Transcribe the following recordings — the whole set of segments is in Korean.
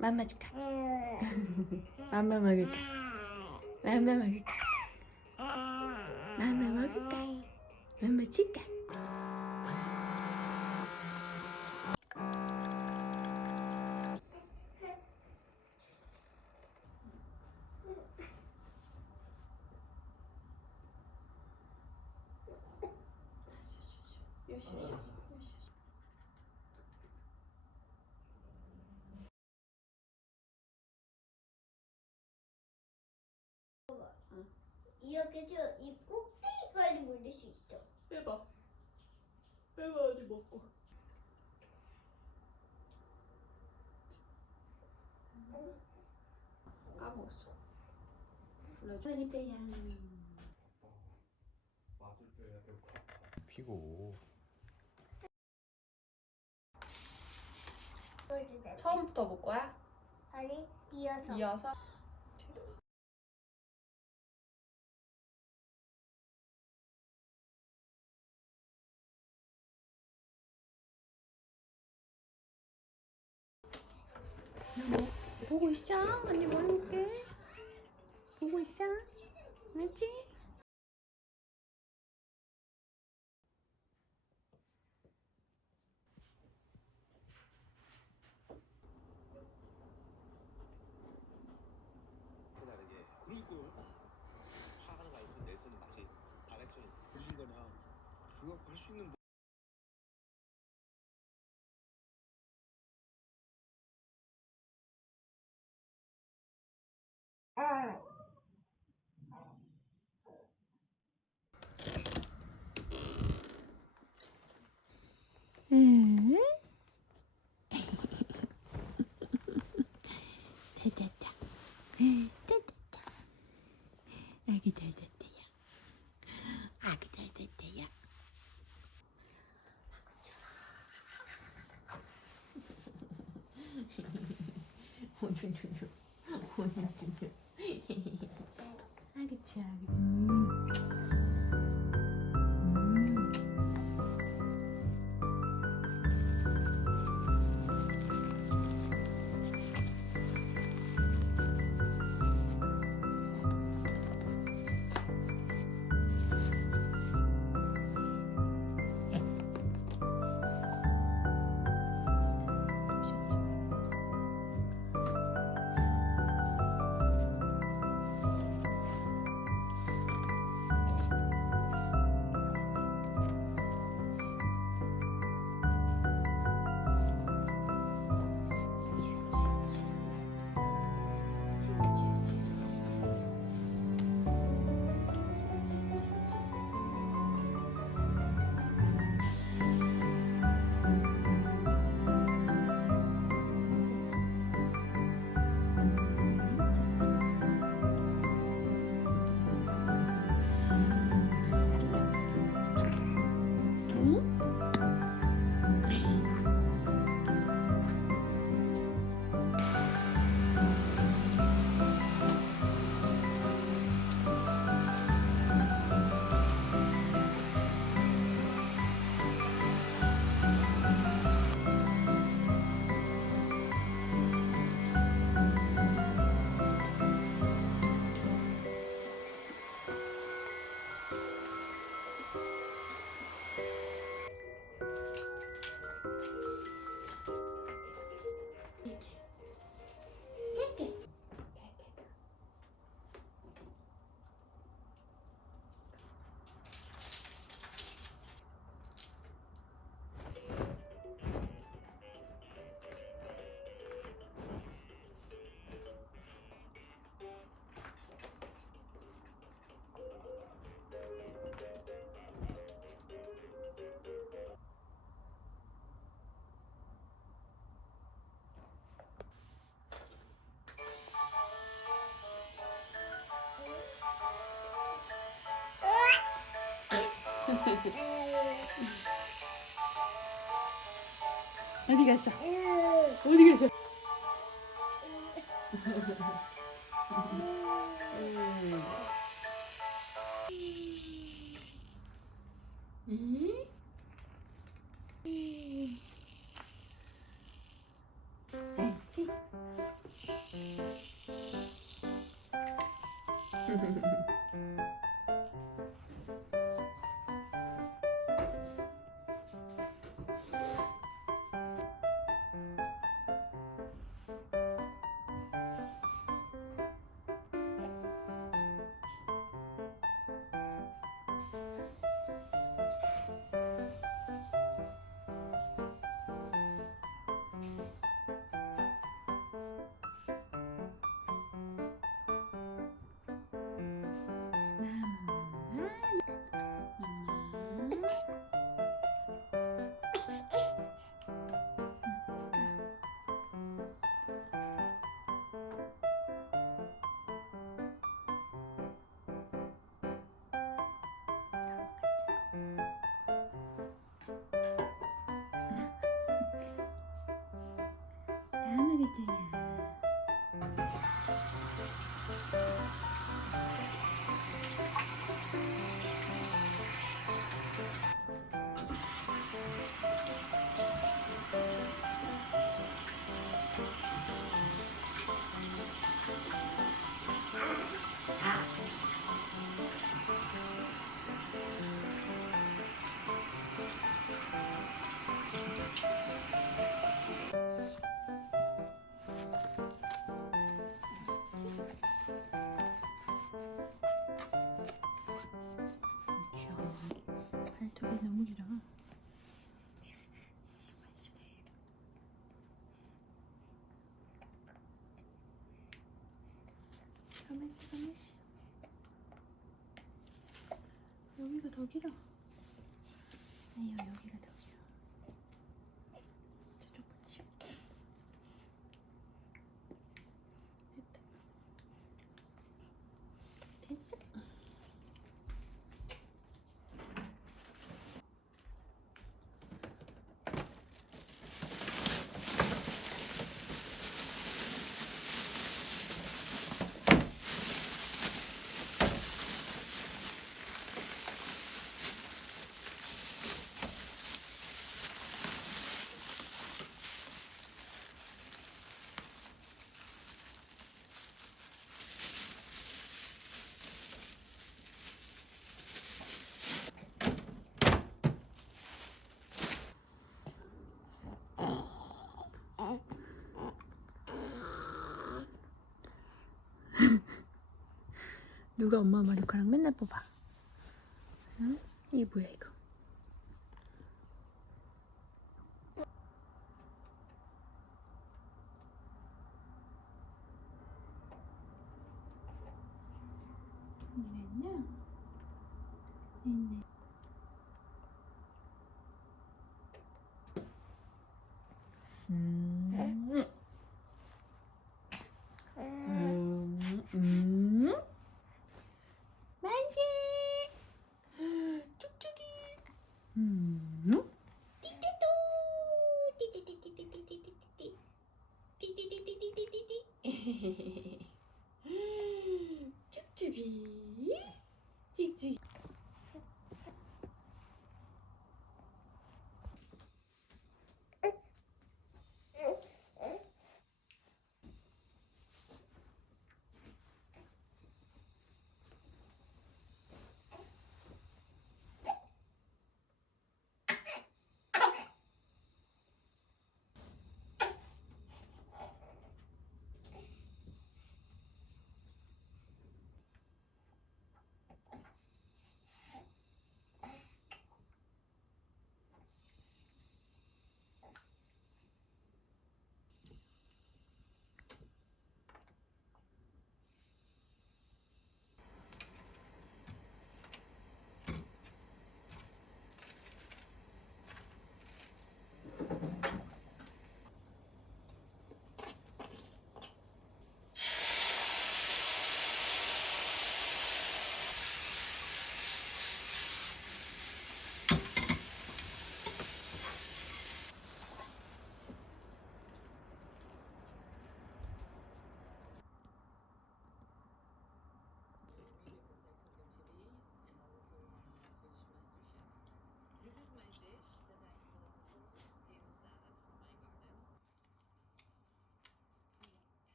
맘마 줄까? 맘마 먹을까? 맘마 먹을까? 맘마 먹을까? 맘마 줄까? 이렇게 이 꼭대기까지 물릴 수 있어. 해봐. 해봐 어디 먹고. 까먹었어. 불러줘야 돼요. 맛을 빼야 될 것 같아. 피고. 처음부터 볼 거야? 아니 이어서. 이어서. 보고 있어? 언니 뭐 해볼게. 보고 있어? 알지? 다르게 그럴걸. 화가 날수 내서는 맛이 다렉션 돌리거나 그거 할 수 있는 응? 잘 잤다. 잘 잤다. 아기 잘 잤대요. 아기 잘 잤대요. 아기치 아기. 어디 갔어? 어디 갔어? 알지? 아기야. 귀여워. 발톱이 너무 길어. 가만있어. 여기가 더 길어. 아니요, 여기가 더 길어. 저쪽 붙여. 됐다. 됐어. 누가 엄마 머리카락 맨날 뽑아? 응? 이게 뭐야 이거? 네네. 네네. 만세! 쭉쭉이! 띠띠또 띠띠띠띠띠띠띠띠 띠띠띠띠띠띠띠 쭉쭉이! 찍찍.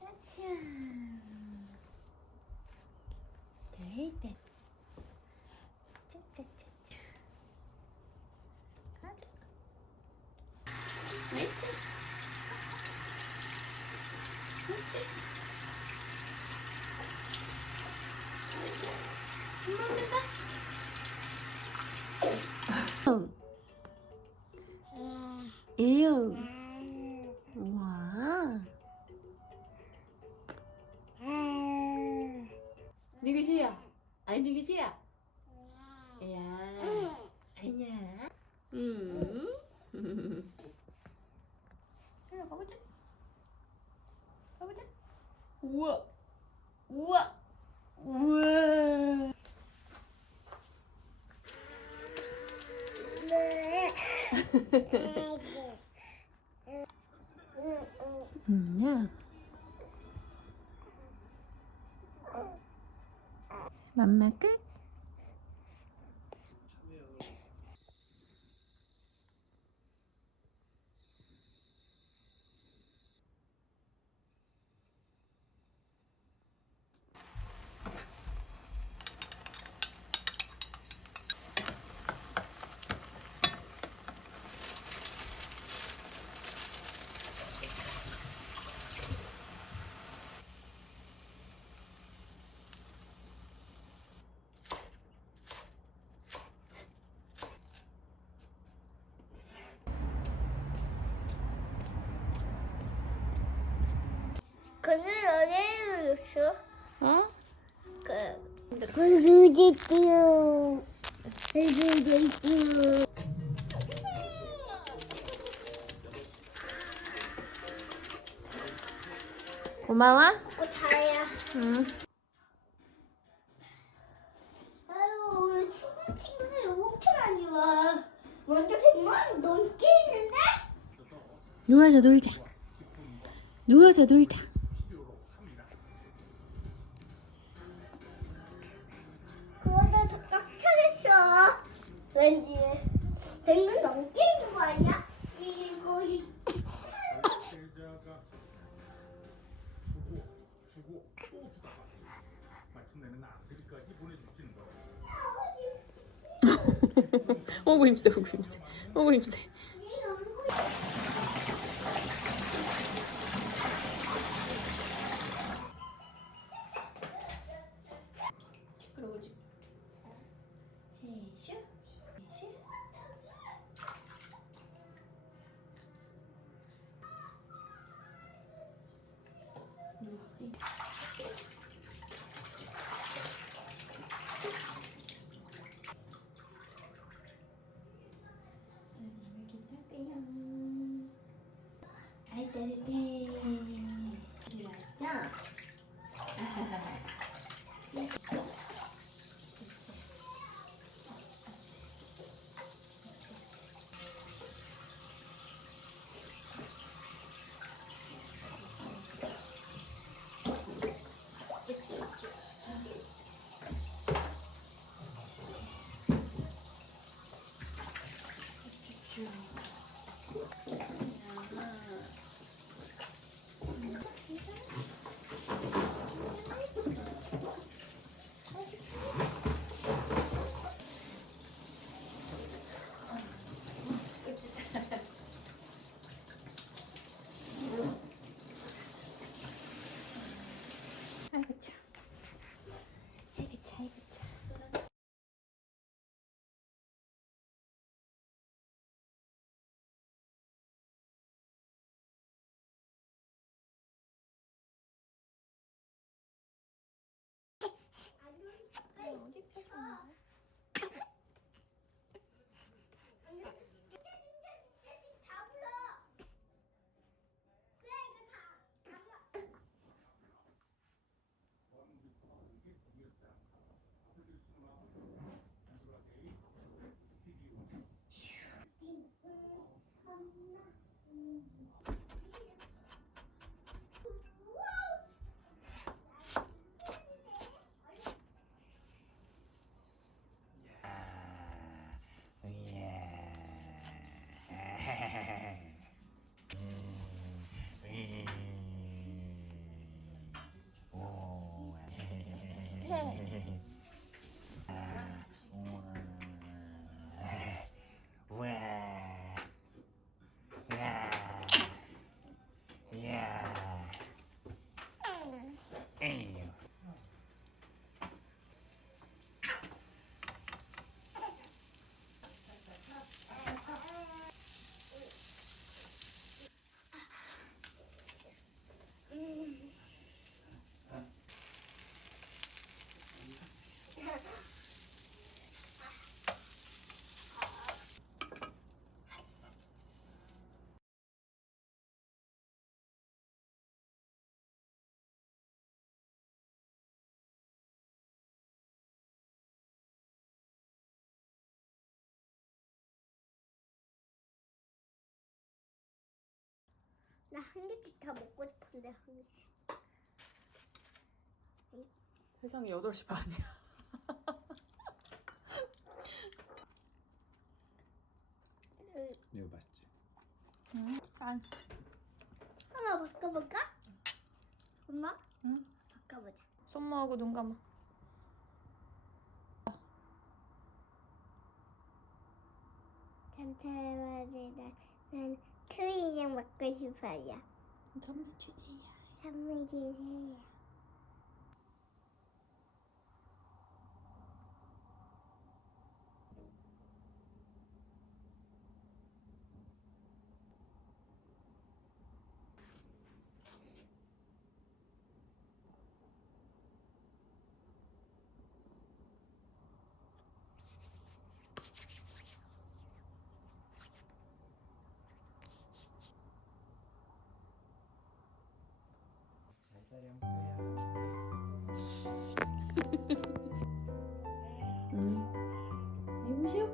아차 데이트. 짜짜짜. 가자. 옳지. 옳지. 에휴. 와. 누구시야? 아니 누구시야? 야. 아니야. 가보자. 가보자. 우와. 우와. 야. 맘마 끝. 그는 어디에 있어? 어? 그루지띠요. 그루지띠요. 고마워. 자야. 응. 아유, 우리 친구들이 이렇게 많이 와. 먼저 100만 원 넘게 있는데? 누워서 놀자. 누워서 놀자. 그거보다 더 꽉 차겠어. 왠지 100만 넘게 있는 거 아니야? 이거 계좌가 주고 또 주다가 마침내는 아들까지 보내주시는 거예요. 오고 힘세, 오고 힘세, 오고 힘세. 시끄러우지? 셋, 셋. 아이 따뜻해. 좋았죠? 아이고 참. 아이고 참, 아이고 참. 어디 펴줬나? 다 불러. 그래 이거 다. 나 한 개씩 다 먹고 싶은데 한 개씩. 세상에 8시 반이야. 매우 맛있지. 짠. 엄마 바꿔볼까? 엄마? 응? 바꿔보자. 손모하고 눈 감아. 잠깐만, 난 초인형 먹고 싶어요. 선물 주세요. 선물 주세요. 해보시오.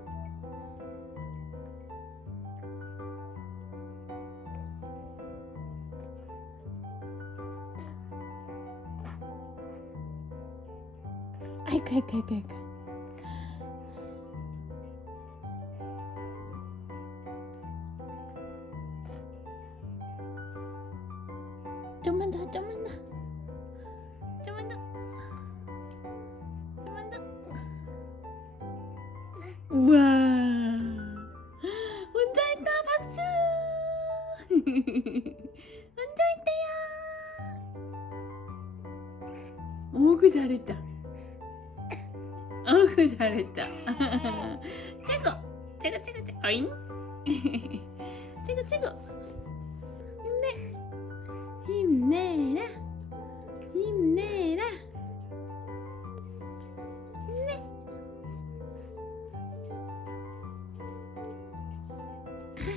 아이고. 좀만 더. 우와, 혼자 했다. 박수. 혼자 했대요. 오구 잘했다. 어구 잘했다. 최고. 어잉? 최고. 힘내라.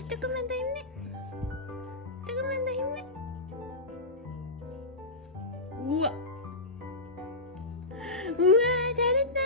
조금만 더 힘내. 우와 잘했다.